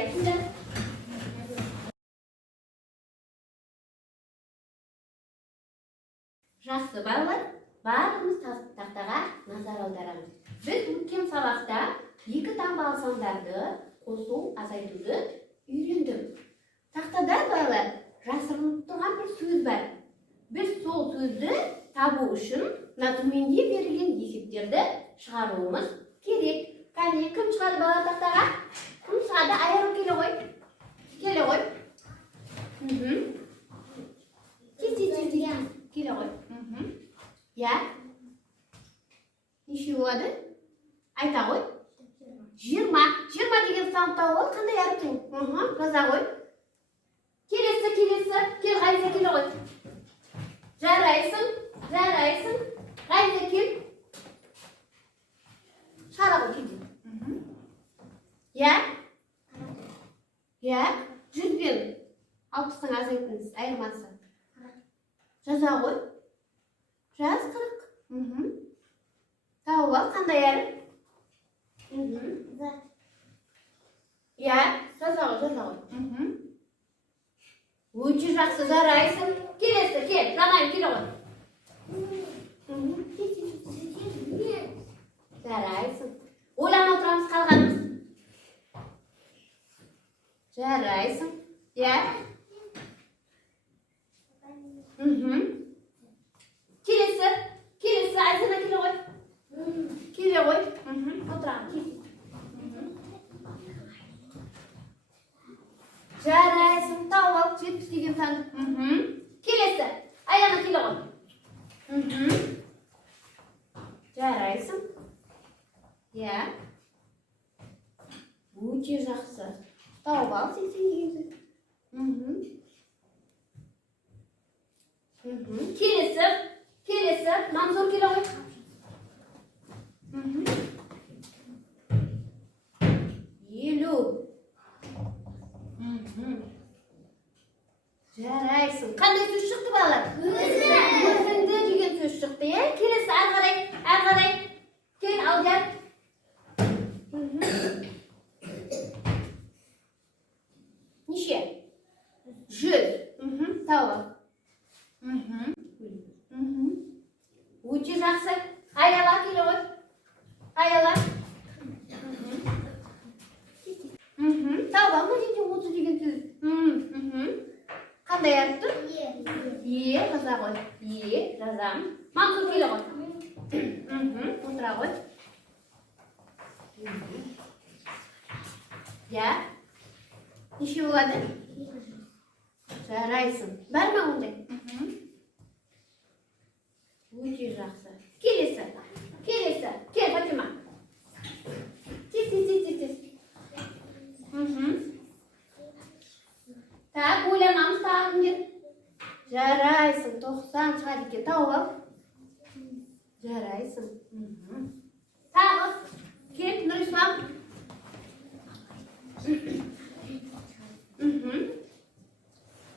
жарайсыңдар. Жақсы балалар, барлығымыз тақтаға назар аударамыз. Біз өткен сабақта екі таңбалы сандарды қосу, азайтуды үйрендік. Тақтада балалар жасырынып тұрған бір сөз бар. Біз сол сөзді табу үшін төменде берілген есептерді шығаруымыз керек. Кәне, кім шығады балалар тақтаға? Кім шығады? Айырып келе ғой. Келе ғой. Келе ғой. Я? Неше болады? Айта ғой. 20. 20 деген сан тауып ал, қандай әріптің? Жаза ғой. Келесі. Кел, Ғайза келе ғой. Жарайсың. Ғайза кел. Шара ғой келді. Я? 100 бен 60-тың азайтыңыз айырмасы. Жаза ғой. Жаз 40. Тауып ал, қандай әрі? Я? Жаза ғой. Өте жақсы, жарайсың. Келесі, кел. Жанайым, келе ғой. Жарайсың. Ойлана отырамыз қалғанымыз. Жарайсың. Я? Келесі, Айсана келе ғой. Келе ғой. Отырамын. Жарайсың, тауып ал, 70 деген санды. Келесі, Аяна келе ғой. Жарайсың. Я? Өте жақсы. Тауып ал, 80 деген санды. Келесі, Мансур келе ғой. Елу. Жарайсың. Қандай сөз шықты балалар? Өзіңді деген сөз шықты. Келесі, ары қарай. Кел, Алдияр. Неше? 100. Тауып ал. Өте жақсы. Аяла келе ғой. Аяла. Тауып ал, мына жерде 30 деген сөз. Қандай әріп тұр? Е, жаза ғой. Е, жазам. Мансур келе ғой. Отыра ғой. Я? Неше болады? Жарайсың. Бар ма ондай? Өте жақсы. Келесі. Кел, Фатима. Тез. Так, ойланамыз тағын. Жарайсың. 90 шығады екен. Тауып ал. Жарайсың. Тағы. Кел, Нұрислам.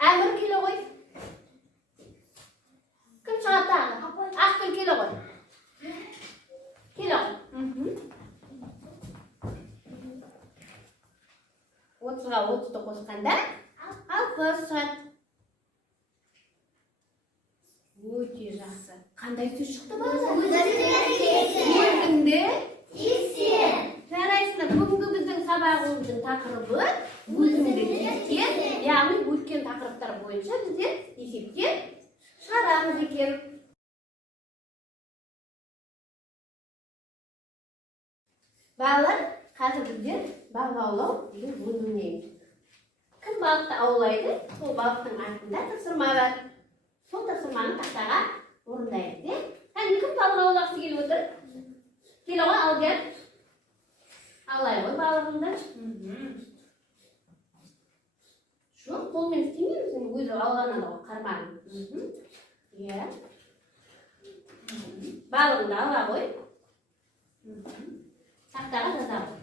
Әмір келе ғой. Кім шығады тағы? Ақгүл келе ғой. Келе ғой. 30-ға 30-ды қосқанда 60 шығады. Өте жақсы. Қандай сөз шықты балалар? Өзіңді тексер. Жарайсыңдар. Бүгінгі біздің сабағымыздың тақырыбы өзіңді тексер. Яғни өткен тақырыптар бойынша біздер есептер шығарамыз екен. Балалар, қазір біздер балық аулау деген ойын ойнаймыз. Кім балықты аулайды, сол балықтың артында тапсырма бар. Сол тапсырманы тақтаға орындаймыз. Кім балық аулағысы келіп отыр? Келе ғой, Алдияр. Аулай ғой балығыңды. Жоқ, қолмен істемейміз, өзі ауланады ғой, қармағын. Балығыңды ала ғой. Тақтаға жаза ғой.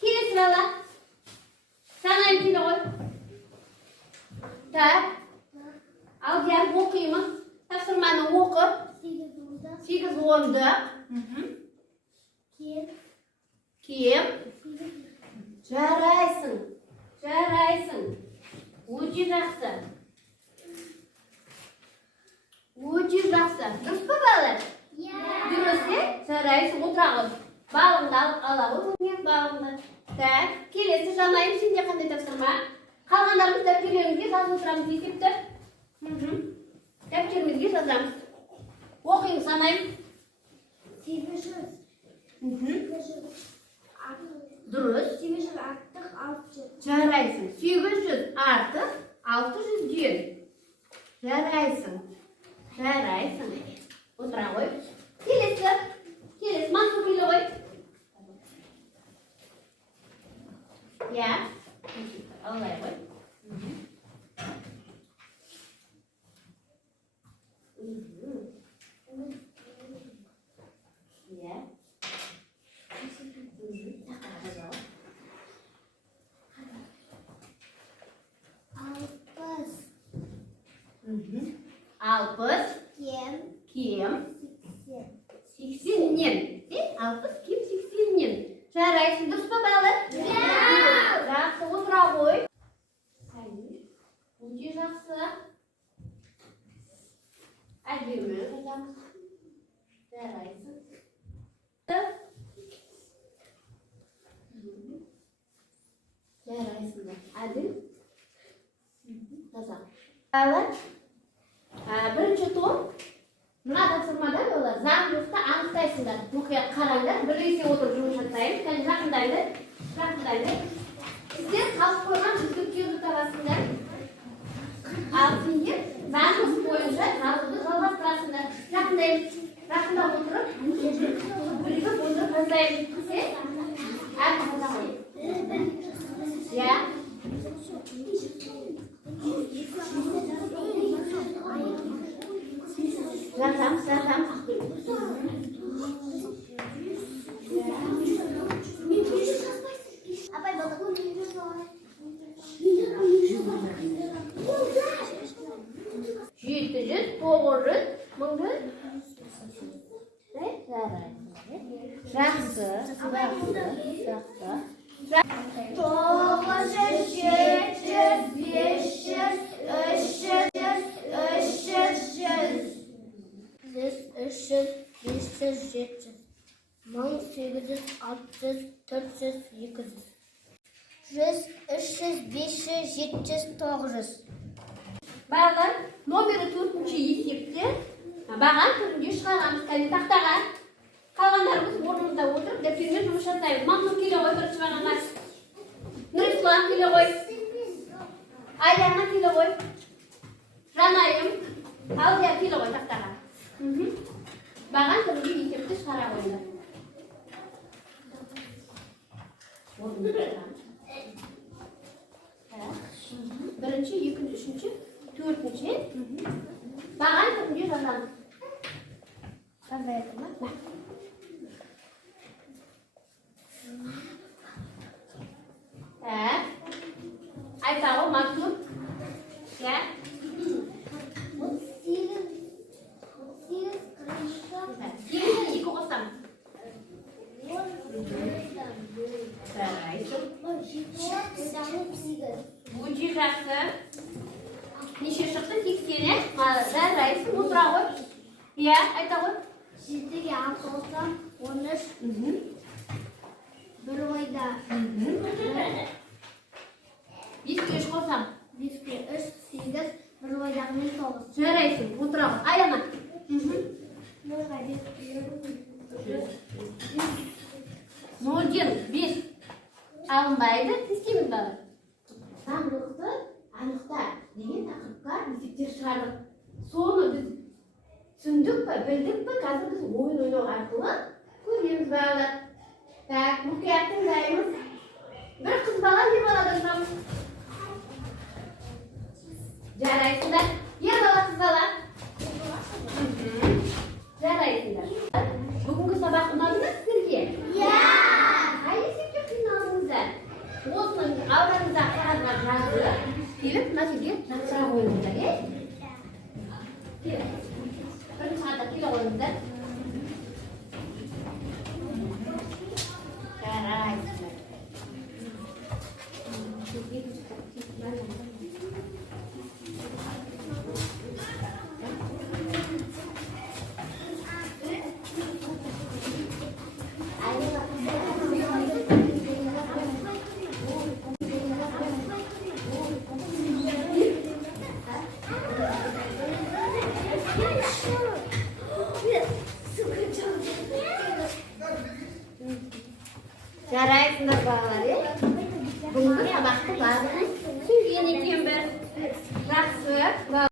Келесі бала. Санайым келе ғой. Так. Алдияр оқимыз. Тапсырманы оқып. 8-10-ды. Кем? Жарайсың. Жарайсың. Өте жақсы. Өте жақсы. Дұрыс па балалар? Дұрыс, жарайсың. Отыра ғой. Балыңды алып ала ғой. Балыңды. Так, келесі жанайым. Сенде қандай тапсырма? Қалғандарымыз дәптеріңізге жазып отырамыз есепті. Дәптерімізге жазамыз. Оқиын санайым. 800. Дұрыс. 800 артық 600. Жарайсың. 800 артық 600-ден. Жарайсың. Жарайсың. Отыра ғой. Келесі. Келесі. Мансу келе ғой. Я. Алай ғой. Я. Алпыс. Кем? 80-нен. 60 кем 80-нен. Жарайсың. Дұрыс па балалар? Жақсы, отыра ғой. Өте жақсы. Әдемі. Жарайсың. Жарайсың. Әділ. Таза. Балалар, бірінші том. Мына тапсырмада олар заңдылықты анықтайсыңдар. Мұқият қараңдар, бірлесе отырып жұмыс жасаймыз. Және жақындайды. Сіздер қалып қойған жүзіктерді табасыңдар. Ал сендер заңдылық бойынша жазуды жалғастырасыңдар. Жақындап отырып, бірігіп отырып жазайық. Әрі жаза қой. Я. Жазамыз. Апай, балаға 700, 900, 1000. Жақсы. 900. Балалар, номері 4-ші есепте баған түрінде шығарамыз кәне тақтаға. Қалғандарымыз орнымызда отырып, дәптермен жұмыс жасаймыз. Мамнұр келе ғой бірінші бағанға. Нұрислам келе ғой. Аяна келе ғой. Жанайым. Алдия келе ғой тақтаға. Баған түрінде есепті шығара қойды. Бірінші, екінші, үшінші, төртінші. Баған түрінде жазамыз. Жазайық ма? Айта ғой, Мансур. Я? 2 қосам. Өте жақсы. Неше шықты? 80-е? Жарайсың. Отыра ғой. Я? Айта ғой. 7-ге 6 қосам 13. Бір ойда 5-ге 3 қосам 5-ге 3, 8, бір ойдағы мен 9. жарайсың. Отыра ғой. Аяна. 0-ден 5 алынбайды. Істейміз бала. Заңдылықты анықта деген тақырыпқа есептер шығардық. Соны біз түсіндік пе, білдік пе, қазір біз ойын ойнау арқылы көреміз балалар. Так, мұқият тыңдаймыз. Бір қыз бала, не баладан шығамыз? Жарайсыңдар. Ер бала, қыз бала. Жарайсыңдар. Бүгінгі сабақ ұнады ма сіздерге? Қай есепте қиналдыңыздар? Осының ауданыңызда қағазға жазып, келіп мына жерге жапсыра қойыңыздар, Келіп. Бірінші қата келе қойыңыздар. Жарай. Жарайсыңдар балалар, бүгінгі сабақты барлығын түсінген екенбіз. Жақсы.